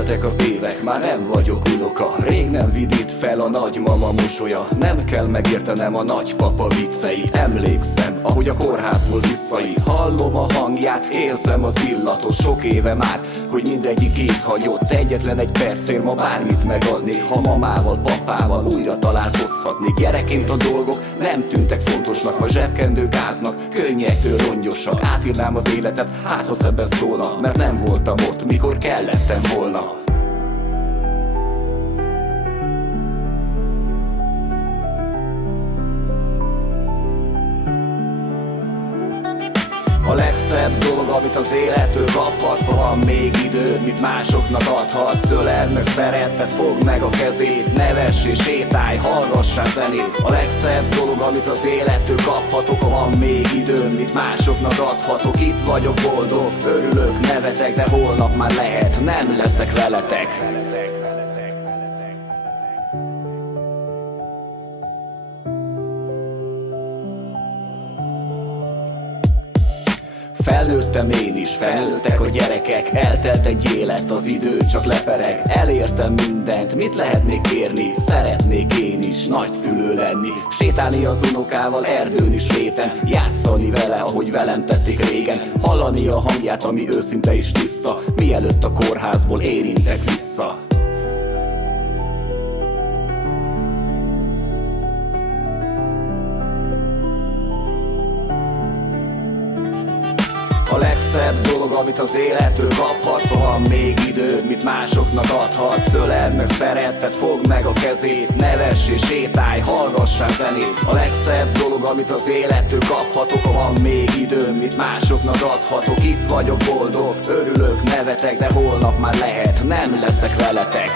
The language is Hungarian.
Teltetek az évek, már nem vagyok unoka. Rég nem vidít fel a nagymama mosolya. Nem kell megértenem a nagypapa vicceit. Emlékszem, ahogy a kórházból visszaít. Hallom a hangját, érzem az illatot. Sok éve már, hogy mindegyik itt hagyott. Egyetlen egy percért ma bármit megadni. Ha mamával, papával újra találkozhatnék. Gyerekként a dolgok nem tűntek fontosnak. A zsebkendők áznak, könnyektől rongyosak. Átírnám az életet, hát ha szebben szólna. Mert nem voltam ott, mikor kellettem volna. A legszebb dolog, amit az élettől kaphatsz, ha van még időd, mit másoknak adhatsz. Öleld meg szeretted, fogd meg a kezét, nevess és sétálj, hallgassál zenét. A legszebb dolog, amit az élettől kaphatok, ha van még időm, mit másoknak adhatok. Itt vagyok boldog, örülök, nevetek, de holnap már lehet, nem leszek veletek. Felnőttem én is, felnőttek a gyerekek. Eltelt egy élet, az idő csak lepereg. Elértem mindent, mit lehet még kérni? Szeretnék én is nagyszülő lenni. Sétálni az unokával, erdőn is réten. Játszani vele, ahogy velem tették régen. Hallani a hangját, ami őszinte és tiszta. Mielőtt a kórházból érintek vissza. A legszebb dolog, amit az élettől kaphatsz, ha van még időd, mit másoknak adhatsz. Öleld meg szeretted, fogd meg a kezét, nevess és sétálj, hallgassál zenét. A legszebb dolog, amit az élettől kaphatok, ha van még időm, mit másoknak adhatok. Itt vagyok boldog, örülök, nevetek, de holnap már lehet, nem leszek veletek.